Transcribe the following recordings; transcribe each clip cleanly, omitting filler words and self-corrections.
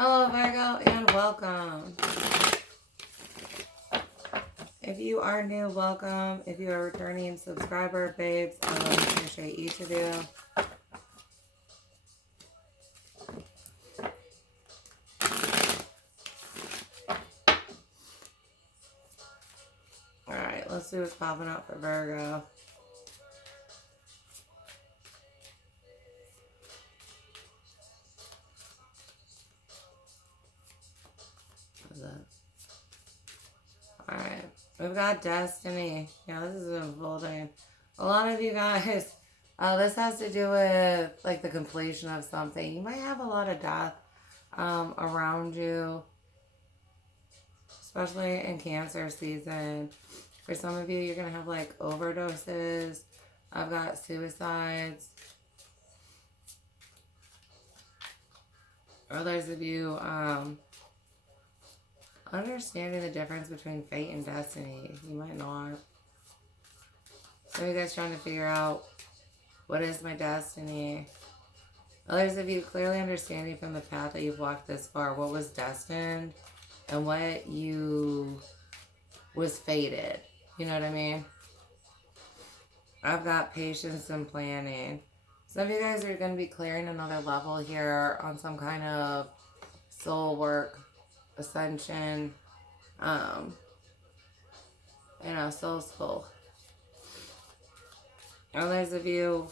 Hello, Virgo, and welcome. If you are new, welcome. If you are a returning subscriber, babes, I appreciate each of you. Alright, let's see what's popping up for Virgo. Alright, we've got Destiny. Yeah, this is unfolding. A lot of you guys, this has to do with like the completion of something. You might have a lot of death around you, especially in Cancer season. For some of you, you're going to have like overdoses. I've got suicides. Others of you, understanding the difference between fate and destiny. You might not. Some of you guys trying to figure out, what is my destiny? Others of you clearly understanding from the path that you've walked this far, what was destined and what you was fated. You know what I mean? I've got patience and planning. Some of you guys are going to be clearing another level here on some kind of soul work, ascension, soul school. Others of you,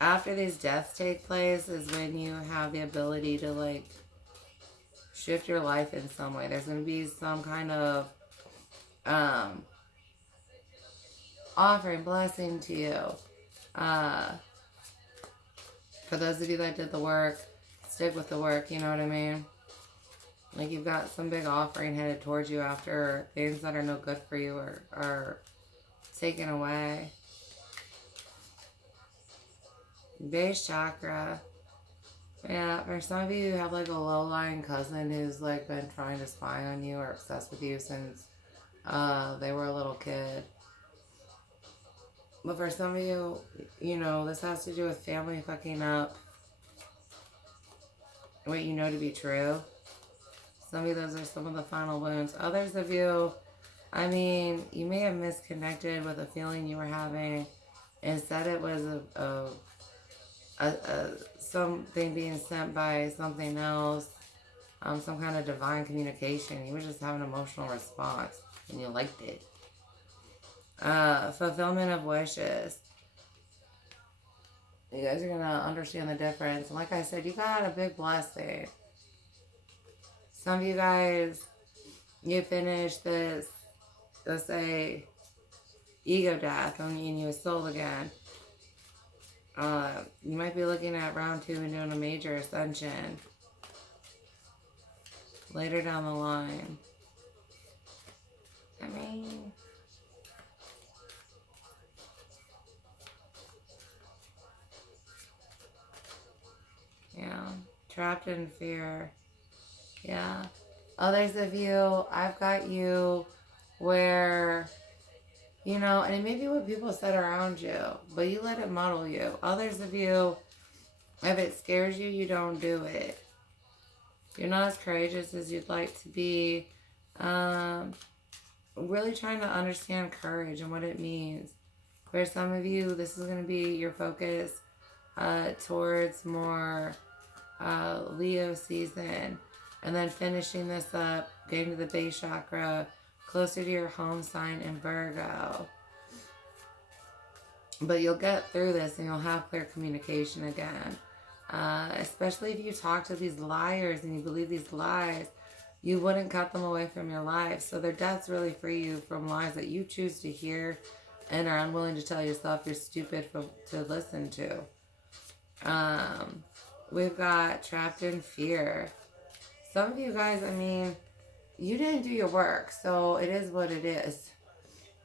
after these deaths take place is when you have the ability to like shift your life in some way. There's going to be some kind of offering, blessing to you. For those of you that did the work, stick with the work, you know what I mean? Like you've got some big offering headed towards you after things that are no good for you are taken away. Base chakra. Yeah, for some of you, you have like a low-lying cousin who's like been trying to spy on you or obsessed with you since they were a little kid. But for some of you, this has to do with family fucking up what you know to be true. Some of you, those are some of the final wounds. Others of you, you may have misconnected with a feeling you were having and said it was something being sent by something else, some kind of divine communication. You were just having an emotional response and you liked it. Fulfillment of wishes. You guys are going to understand the difference. And like I said, you got a big blessing. Some of you guys, you finished this, let's say, ego death, and you soul again. You might be looking at round 2 and doing a major ascension later down the line. Yeah, trapped in fear. Yeah. Others of you, I've got you where, and it may be what people said around you, but you let it muddle you. Others of you, if it scares you, you don't do it. You're not as courageous as you'd like to be. Really trying to understand courage and what it means. For some of you, this is going to be your focus towards more Leo season. And then finishing this up, getting to the base chakra, closer to your home sign in Virgo. But you'll get through this and you'll have clear communication again. Especially if you talk to these liars and you believe these lies, you wouldn't cut them away from your life. So their deaths really free you from lies that you choose to hear and are unwilling to tell yourself you're stupid to listen to. We've got trapped in fear. Some of you guys, you didn't do your work, so it is what it is,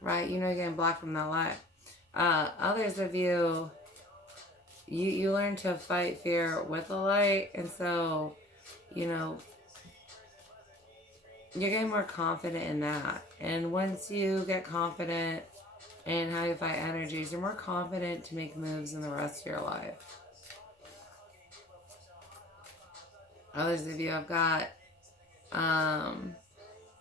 right? You're getting blocked from that light. Others of you, you learn to fight fear with the light, and so, you're getting more confident in that. And once you get confident in how you fight energies, you're more confident to make moves in the rest of your life. Others of you have got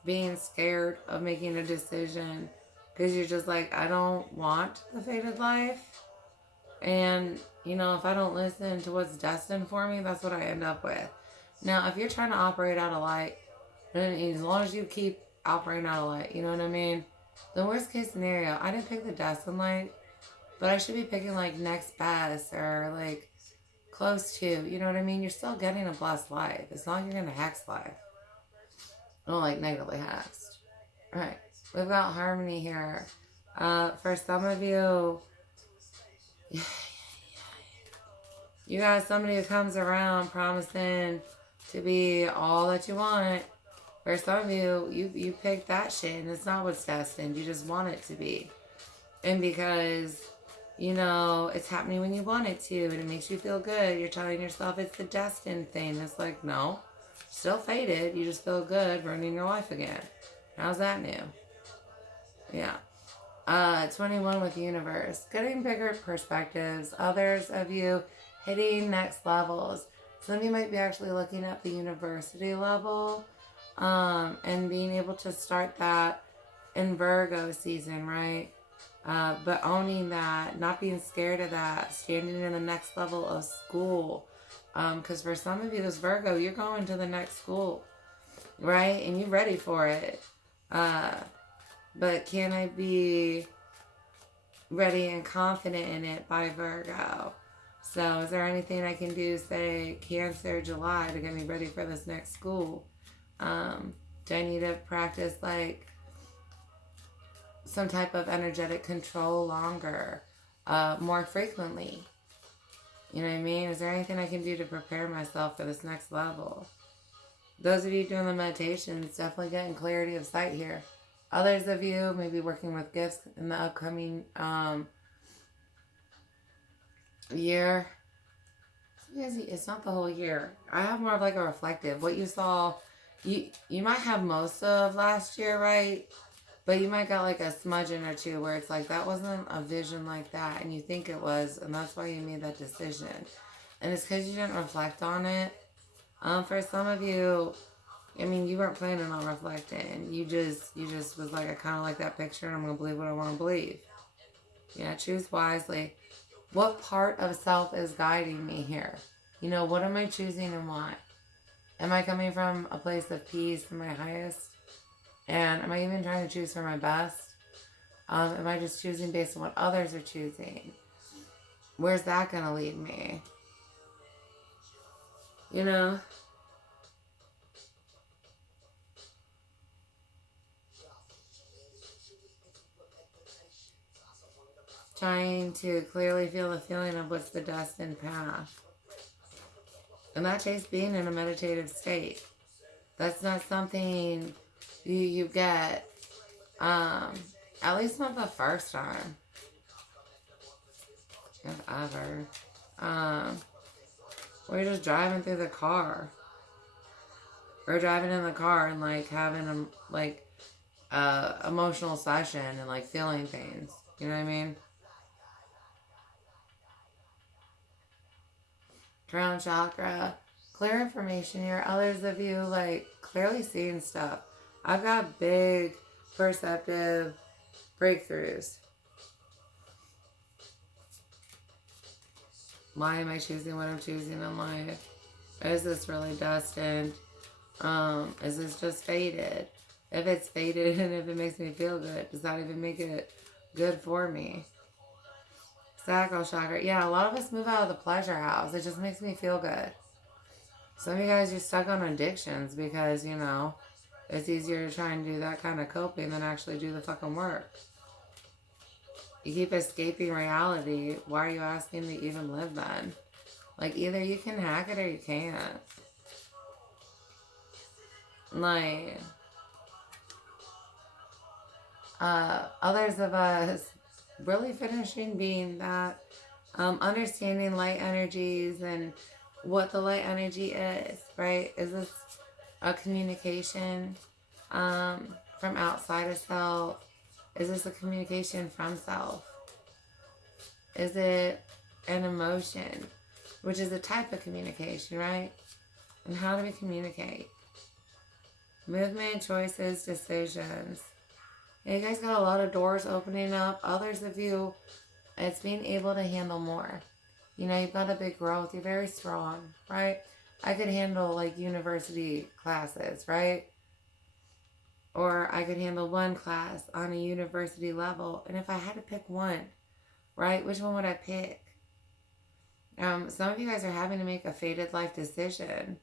being scared of making a decision because you're just like, I don't want the fated life. And, you know, if I don't listen to what's destined for me, that's what I end up with. Now, if you're trying to operate out of light, then as long as you keep operating out of light, you know what I mean? The worst case scenario, I didn't pick the destined light, but I should be picking like next best or like close to, you know what I mean? You're still getting a blessed life. It's not like you're going to hex life. Oh, like negatively hexed. All right. We've got harmony here. For some of you, you got somebody who comes around promising to be all that you want. For some of you, you picked that shit and it's not what's destined. You just want it to be. And because, you know, it's happening when you want it to and it makes you feel good, you're telling yourself it's the destined thing. It's like, no, still fated. You just feel good ruining your life again. How's that new? Yeah. 21 with universe. Getting bigger perspectives. Others of you hitting next levels. Some of you might be actually looking at the university level and being able to start that in Virgo season, right? But owning that, not being scared of that, standing in the next level of school. Because for some of you, this Virgo, you're going to the next school, right? And you're ready for it. But can I be ready and confident in it by Virgo? So is there anything I can do, say, Cancer, July, to get me ready for this next school? Do I need to practice, like, some type of energetic control longer, more frequently? You know what I mean? Is there anything I can do to prepare myself for this next level? Those of you doing the meditations, definitely getting clarity of sight here. Others of you may be working with gifts in the upcoming year. It's not the whole year. I have more of like a reflective. What you saw, you might have most of last year, right? But you might got like a smudging or two where it's like, that wasn't a vision like that. And you think it was. And that's why you made that decision. And it's because you didn't reflect on it. For some of you, I mean, you weren't planning on reflecting. You just was like, I kind of like that picture and I'm going to believe what I want to believe. Yeah, choose wisely. What part of self is guiding me here? You know, what am I choosing and why? Am I coming from a place of peace and my highest? And am I even trying to choose for my best? Am I just choosing based on what others are choosing? Where's that going to lead me? You know? Trying to clearly feel the feeling of what's the destined path. And that takes being in a meditative state. That's not something you get, at least not the first time, if ever. Or you're just driving through the car. Or driving in the car and like having a emotional session and like feeling things. You know what I mean? Crown chakra, clear information here. Others of you like clearly seeing stuff. I've got big perceptive breakthroughs. Why am I choosing what I'm choosing in life? Is this really destined? Is this just fated? If it's fated and if it makes me feel good, does that even make it good for me? Sacral chakra. Yeah, a lot of us move out of the pleasure house. It just makes me feel good. Some of you guys are stuck on addictions because, you know, it's easier to try and do that kind of coping than actually do the fucking work. You keep escaping reality. Why are you asking to even live then? Like, either you can hack it or you can't. Like, others of us really finishing being that, understanding light energies and what the light energy is, right? Is this a communication from outside of self? Is this a communication from self? Is it an emotion, which is a type of communication, right? And how do we communicate? Movement, choices, decisions. And you guys got a lot of doors opening up. Others of you, it's being able to handle more. You know, you've got a big growth. You're very strong, right? I could handle like university classes, right? Or I could handle one class on a university level. And if I had to pick one, right, which one would I pick? Some of you guys are having to make a fated life decision.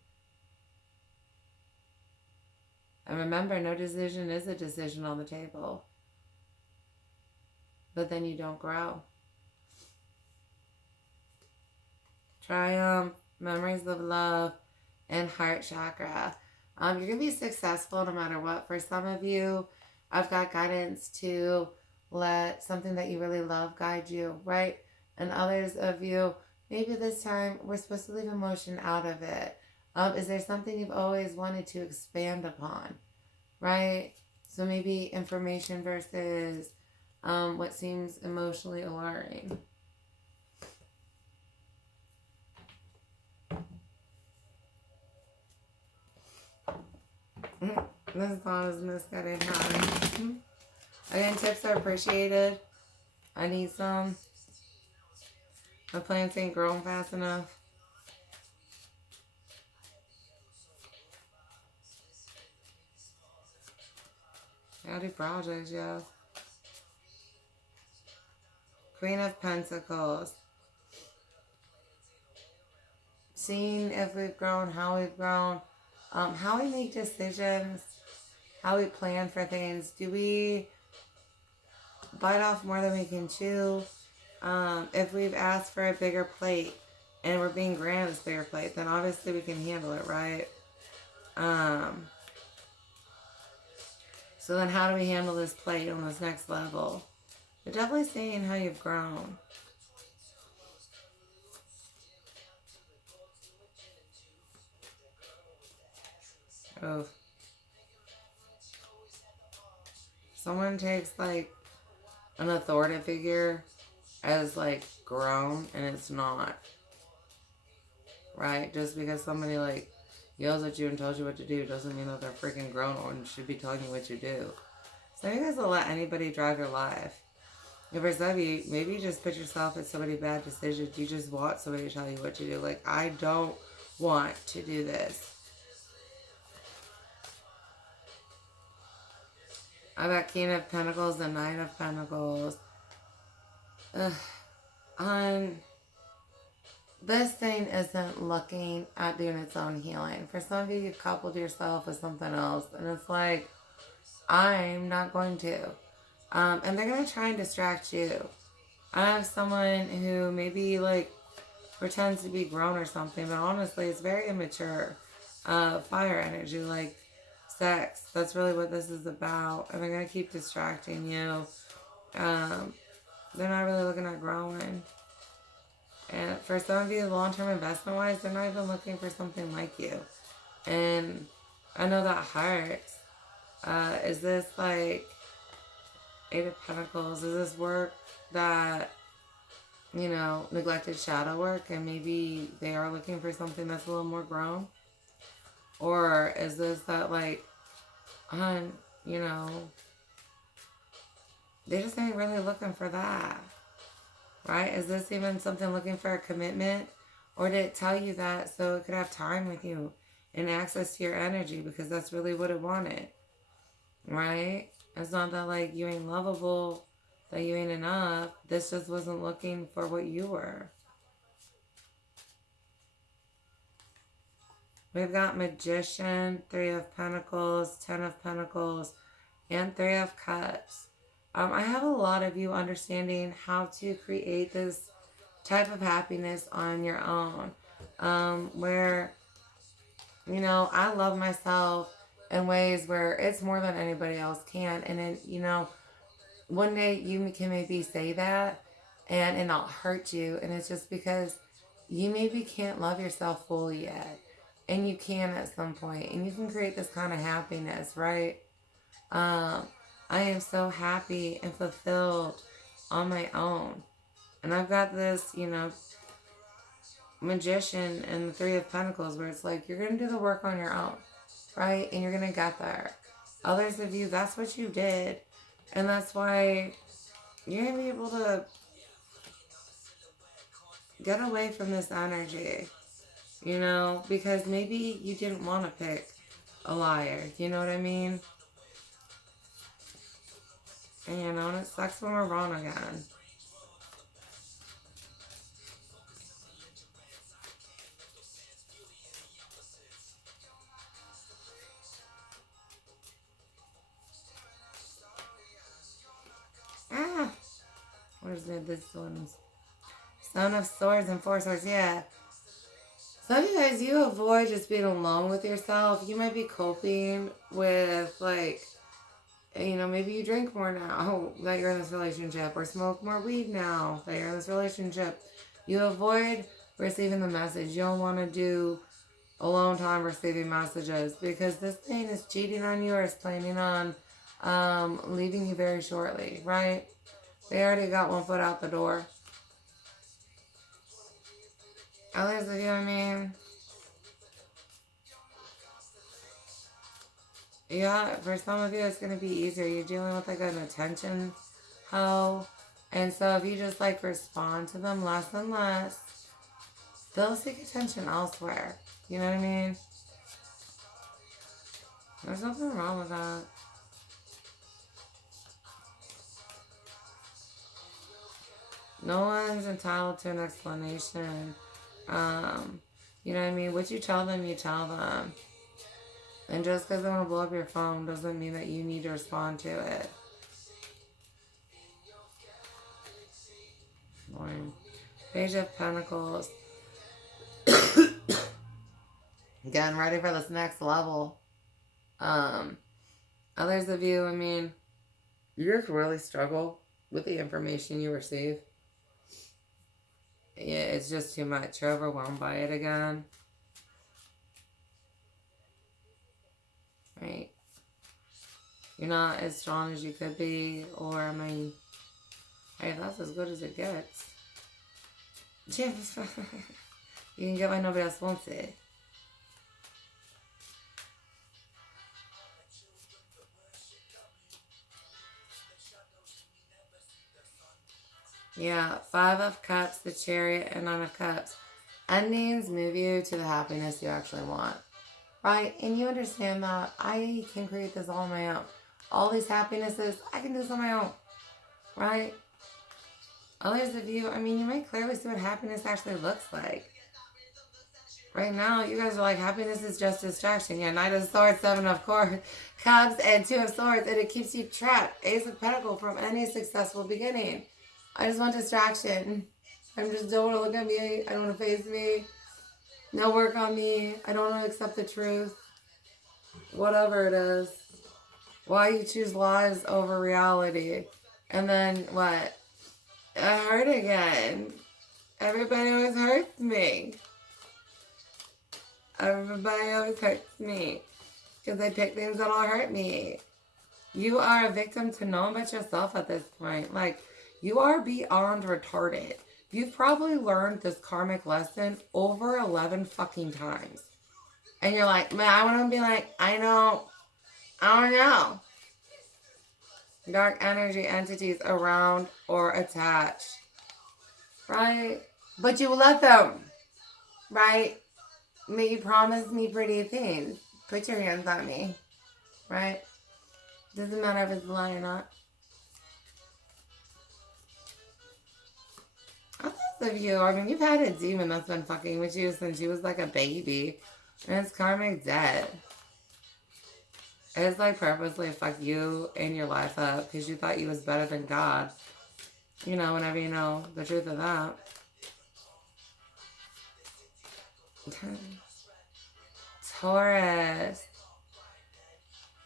And remember, no decision is a decision on the table. But then you don't grow. Triumph, memories of love, and heart chakra. You're going to be successful no matter what. For some of you, I've got guidance to let something that you really love guide you, right? And others of you, maybe this time we're supposed to leave emotion out of it. Is there something you've always wanted to expand upon, right? So maybe information versus what seems emotionally alluring. This thought is misguided high. Again, tips are appreciated. I need some. My plants ain't growing fast enough. I do projects, yo. Queen of Pentacles. Seeing if we've grown, how we've grown, how we make decisions, how we plan for things. Do we bite off more than we can chew? If we've asked for a bigger plate and we're being granted this bigger plate, then obviously we can handle it, right? So then how do we handle this plate on this next level? But definitely seeing how you've grown. Oh. Someone takes like an authority figure as like grown and it's not. Right? Just because somebody like yells at you and tells you what to do doesn't mean that they're freaking grown and should be telling you what to do. So you guys will let anybody drive your life. And for some of you, maybe you just put yourself in so many bad decisions. You just want somebody to tell you what to do. Like, I don't want to do this. I got King of Pentacles and Knight of Pentacles. This thing isn't looking at doing its own healing. For some of you, you've coupled yourself with something else. And it's like, I'm not going to. And they're going to try and distract you. I have someone who maybe like pretends to be grown or something, but honestly, it's very immature. Fire energy, like sex. That's really what this is about. And they're going to keep distracting you. They're not really looking at growing. And for some of you, long-term investment-wise, they're not even looking for something like you. And I know that hurts. Is this like Eight of Pentacles? Is this work that, you know, neglected shadow work and maybe they are looking for something that's a little more grown? Or is this that like, you know, they just ain't really looking for that? Right? Is this even something looking for a commitment? Or did it tell you that so it could have time with you and access to your energy because that's really what it wanted? Right? It's not that like you ain't lovable, that you ain't enough. This just wasn't looking for what you were. We've got Magician, Three of Pentacles, Ten of Pentacles, and Three of Cups. I have a lot of you understanding how to create this type of happiness on your own. Where, you know, I love myself in ways where it's more than anybody else can. And then, you know, one day you can maybe say that and it not hurt you. And it's just because you maybe can't love yourself fully yet. And you can at some point. And you can create this kind of happiness, right? I am so happy and fulfilled on my own. And I've got this, you know, Magician and the Three of Pentacles, where it's like you're going to do the work on your own, right? And you're going to get there. Others of you, that's what you did. And that's why you're going to be able to get away from this energy, you know, because maybe you didn't want to pick a liar, you know what I mean? And you know, and it sucks when we're wrong again. Ah, what is it? This one's Son of Swords and Four Swords. Yeah. Some of you guys, you avoid just being alone with yourself. You might be coping with, like, you know, maybe you drink more now that you're in this relationship, or smoke more weed now that you're in this relationship. You avoid receiving the message. You don't want to do alone time receiving messages because this thing is cheating on you or is planning on leaving you very shortly, right? They already got one foot out the door. Others of you, I mean, yeah, for some of you, it's going to be easier. You're dealing with like an attention hoe. And so if you just like respond to them less and less, they'll seek attention elsewhere. You know what I mean? There's nothing wrong with that. No one's entitled to an explanation. You know what I mean? What you tell them, you tell them. And just because they want to blow up your phone doesn't mean that you need to respond to it. Boring. Page of Pentacles. Getting ready for this next level. Others of you, I mean, you just really struggle with the information you receive. Yeah, it's just too much. You're overwhelmed by it again. Right? You're not as strong as you could be, or, I mean, hey, that's as good as it gets. You can get why nobody else wants it. Yeah, Five of Cups, the Chariot, and Nine of Cups. Endings move you to the happiness you actually want. Right? And you understand that I can create this all on my own. All these happinesses, I can do this on my own. Right? Others of you, I mean, you might clearly see what happiness actually looks like. Right now, you guys are like, happiness is just distraction. Yeah, Knight of Swords, Seven of Cups, and Two of Swords, and it keeps you trapped. Ace of Pentacles from any successful beginning. I just want distraction. I just don't want to look at me. I don't want to face me. No work on me. I don't want to accept the truth. Whatever it is. Why you choose lies over reality. And then what? I hurt again. Everybody always hurts me. Everybody always hurts me. Because they pick things that'll hurt me. You are a victim to no one but yourself at this point. Like, you are beyond retarded. You've probably learned this karmic lesson over 11 fucking times. And you're like, man, I want to be like, I don't know. Dark energy entities around or attached. Right? But you let them. Right? May you promise me pretty things. Put your hands on me. Right? Doesn't matter if it's a lie or not. Others of you, I mean, you've had a demon that's been fucking with you since you was like a baby. And it's karmic debt. It's like purposely fuck you and your life up because you thought you was better than God. You know, whenever you know the truth of that. Taurus.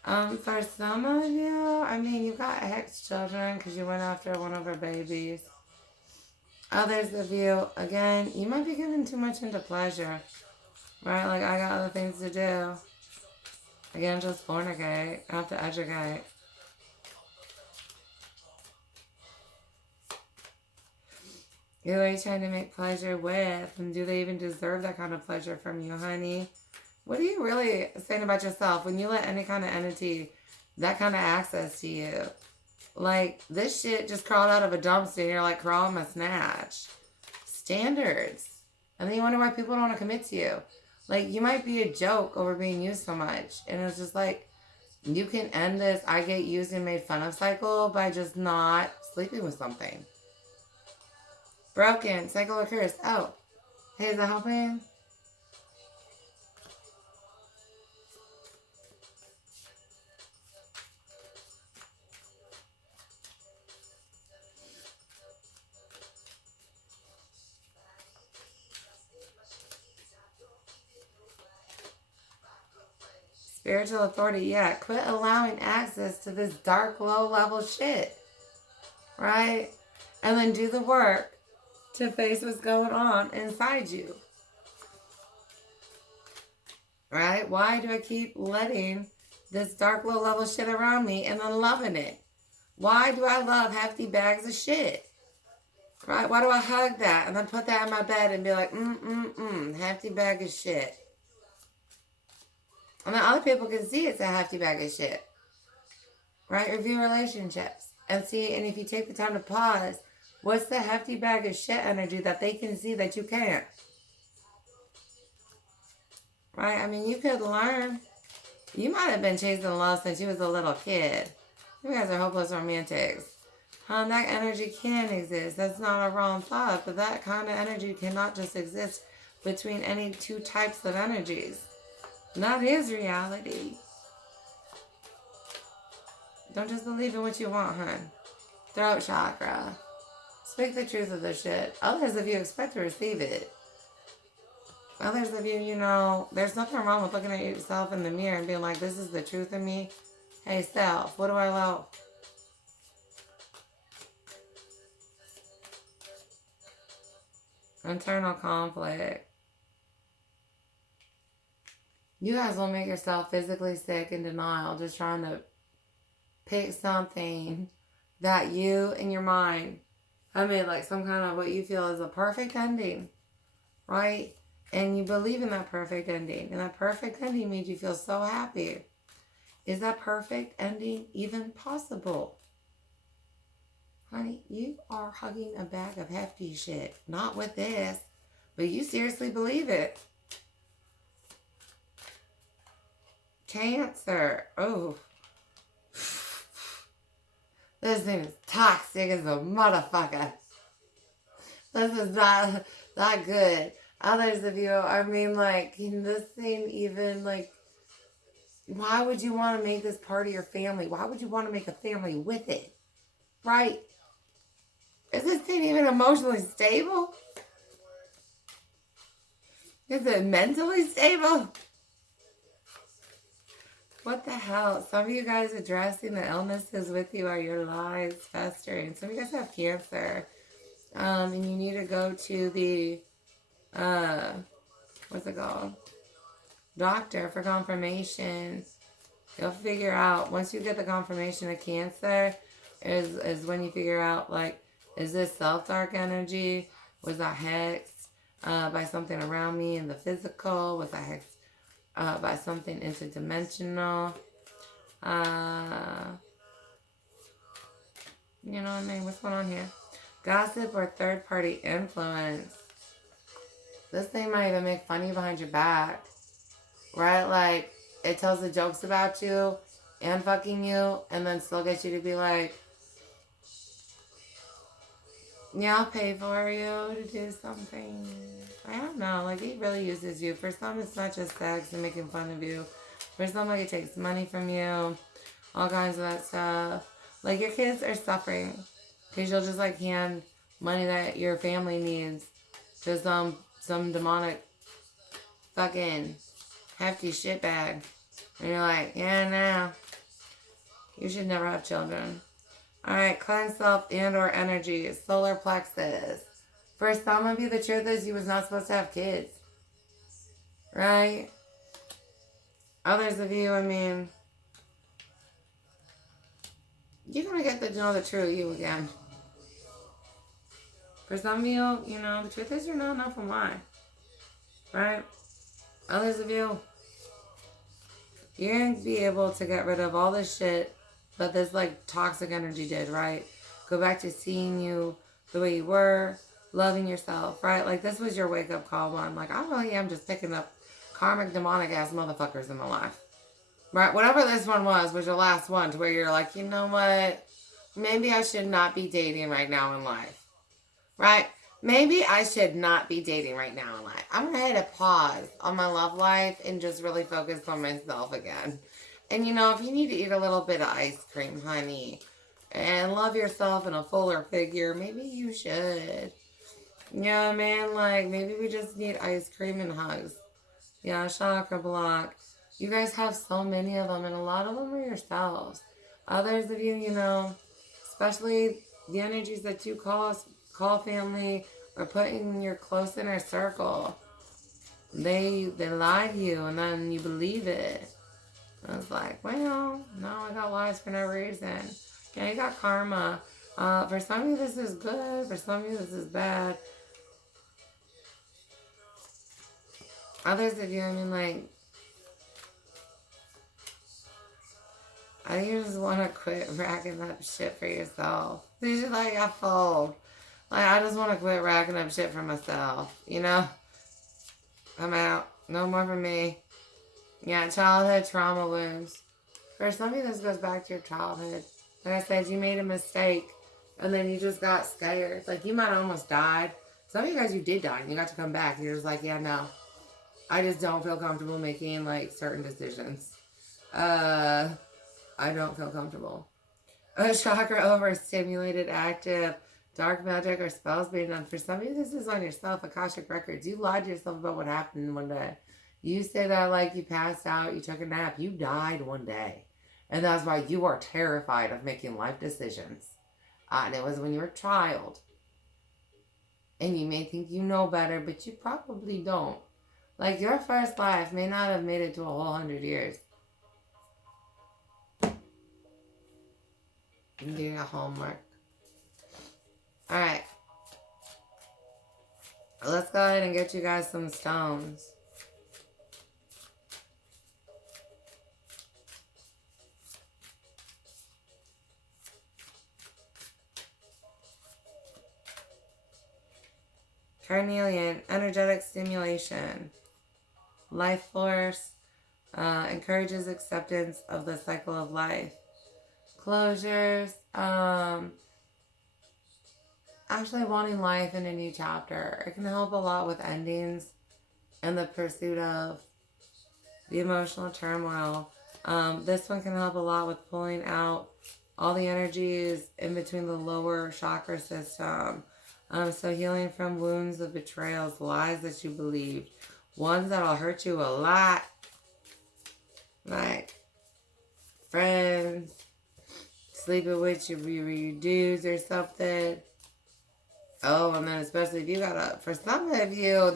For some of you, I mean, you got ex children because you went after one of her babies. Others of you, again, you might be giving too much into pleasure. Right? Like, I got other things to do. Again, just fornicate. I have to educate. Who are you trying to make pleasure with? And do they even deserve that kind of pleasure from you, honey? What are you really saying about yourself when you let any kind of entity, that kind of access to you? Like, this shit just crawled out of a dumpster and you're like, crawl my snatch. Standards. And then you wonder why people don't want to commit to you. Like, you might be a joke over being used so much. And it's just like, you can end this I get used and made fun of cycle by just not sleeping with something. Broken. Cycle occurs. Oh. Hey, is that helping? Spiritual authority, yeah. Quit allowing access to this dark, low-level shit. Right? And then do the work to face what's going on inside you. Right? Why do I keep letting this dark, low-level shit around me and then loving it? Why do I love hefty bags of shit? Right? Why do I hug that and then put that in my bed and be like, hefty bag of shit? And then other people can see it's a hefty bag of shit. Right? Review relationships. And see, and if you take the time to pause, what's the hefty bag of shit energy that they can see that you can't? Right? I mean, you could learn. You might have been chasing love since you was a little kid. You guys are hopeless romantics. That energy can exist. That's not a wrong thought, but that kind of energy cannot just exist between any two types of energies. That is reality. Don't just believe in what you want, hon. Throat chakra. Speak the truth of the shit. Others of you expect to receive it. Others of you, you know, there's nothing wrong with looking at yourself in the mirror and being like, this is the truth of me. Hey, self, what do I love? Internal conflict. You guys will make yourself physically sick in denial just trying to pick something that you in your mind have made like some kind of what you feel is a perfect ending, right? And you believe in that perfect ending. And that perfect ending made you feel so happy. Is that perfect ending even possible? Honey, you are hugging a bag of hefty shit. Not with this, but you seriously believe it. Cancer. Oh. This thing is toxic as a motherfucker. This is not good. Others of you, I mean, like, can this thing even, like, why would you want to make this part of your family? Why would you want to make a family with it? Right? Is this thing even emotionally stable? Is it mentally stable? What the hell? Some of you guys addressing the illnesses with you are your lies festering. Some of you guys have cancer. And you need to go to the, what's it called? Doctor for confirmation. You'll figure out, once you get the confirmation of cancer, is when you figure out, like, is this self-dark energy? Was I hexed by something around me in the physical? Was I hexed by something interdimensional? You know what I mean? What's going on here? Gossip or third-party influence. This thing might even make fun of you behind your back. Right? Like, it tells the jokes about you and fucking you and then still gets you to be like, yeah, I'll pay for you to do something. I don't know. Like, he really uses you. For some, it's not just sex and making fun of you. For some, like, it takes money from you. All kinds of that stuff. Like, your kids are suffering because you'll just, like, hand money that your family needs to some demonic fucking hefty shitbag. And you're like, yeah, no. You should never have children. Alright, cleanse self and or energy. Solar plexus. For some of you, the truth is you was not supposed to have kids. Right? Others of you, I mean, you're going to get to know the true you again. For some of you, you know, the truth is you're not enough and why. Right? Others of you, you're going to be able to get rid of all this shit that this, like, toxic energy did, right? Go back to seeing you the way you were, loving yourself, right? Like, this was your wake-up call one. Like, I really am just picking up karmic, demonic-ass motherfuckers in my life. Right? Whatever this one was your last one to where you're like, you know what? Maybe I should not be dating right now in life. Right? Maybe I should not be dating right now in life. I'm going to hit a pause on my love life and just really focus on myself again. And, you know, if you need to eat a little bit of ice cream, honey, and love yourself in a fuller figure, maybe you should. You know what I mean? Like, maybe we just need ice cream and hugs. Yeah, chakra block. You guys have so many of them, and a lot of them are yourselves. Others of you, you know, especially the energies that you call family or put in your close inner circle, they lie to you, and then you believe it. I was like, well, no, I got lies for no reason. Yeah, you got karma. For some of you, this is good. For some of you, this is bad. Others of you, I mean, like, I think you just want to quit racking up shit for yourself. You just like, I fold. Like, I just want to quit racking up shit for myself, you know? I'm out. No more for me. Yeah, childhood trauma wounds. For some of you, this goes back to your childhood. Like I said, you made a mistake, and then you just got scared. Like, you might have almost died. Some of you guys, you did die, and you got to come back. And you're just like, yeah, no. I just don't feel comfortable making, like, certain decisions. I don't feel comfortable. Chakra overstimulated, active, dark magic, or spells being done. For some of you, this is on yourself, Akashic Records. You lied to yourself about what happened one day. You say that like you passed out, you took a nap. You died one day. And that's why you are terrified of making life decisions. And it was when you were a child. And you may think you know better, but you probably don't. Like, your first life may not have made it to a whole 100 years. Do your homework. Alright. Let's go ahead and get you guys some stones. Carnelian, energetic stimulation. Life force, encourages acceptance of the cycle of life. Closures, actually wanting life in a new chapter. It can help a lot with endings and the pursuit of the emotional turmoil. This one can help a lot with pulling out all the energies in between the lower chakra system. So healing from wounds of betrayals, lies that you believed, ones that'll hurt you a lot, like friends, sleeping with your dudes or something. Oh, and then especially if you got for some of you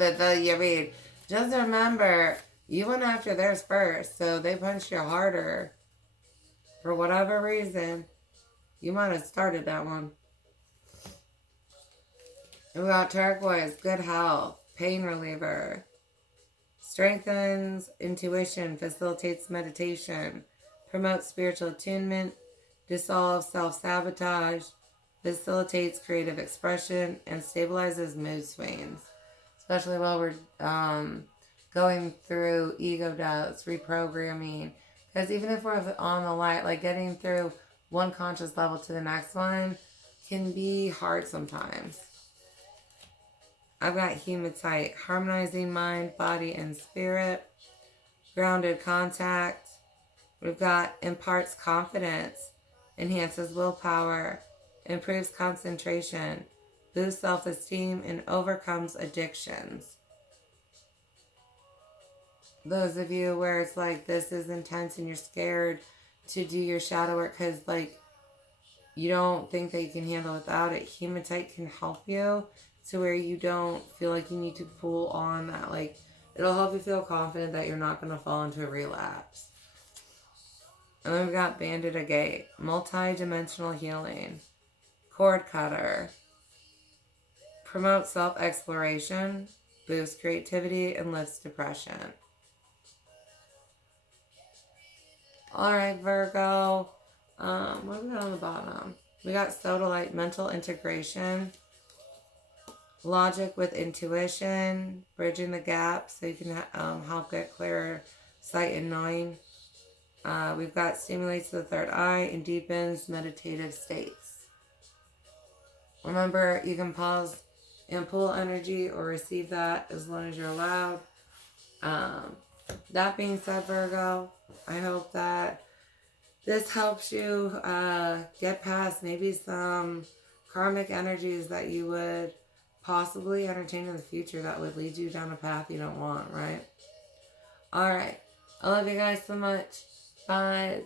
just remember, you went after theirs first, so they punched you harder. For whatever reason, you might have started that one. And we got turquoise, good health, pain reliever, strengthens intuition, facilitates meditation, promotes spiritual attunement, dissolves self-sabotage, facilitates creative expression, and stabilizes mood swings. Especially while we're going through ego deaths, reprogramming. Because even if we're on the light, like getting through one conscious level to the next one can be hard sometimes. I've got hematite, harmonizing mind, body, and spirit. Grounded contact. We've got imparts confidence, enhances willpower, improves concentration, boosts self-esteem, and overcomes addictions. Those of you where it's like this is intense and you're scared to do your shadow work because like you don't think that you can handle without it, hematite can help you to where you don't feel like you need to pull on that. Like, it'll help you feel confident that you're not going to fall into a relapse. And then we've got banded agate, multi-dimensional healing, cord cutter, promotes self-exploration, boosts creativity, and lifts depression. All right, Virgo. What do we got on the bottom? We got sodalite, mental integration, logic with intuition, bridging the gap so you can help get clearer sight and knowing. We've got stimulates the third eye and deepens meditative states. Remember, you can pause and pull energy or receive that as long as you're allowed. That being said, Virgo, I hope that this helps you get past maybe some karmic energies that you would possibly entertain in the future that would lead you down a path you don't want, right? All right. I love you guys so much. Bye.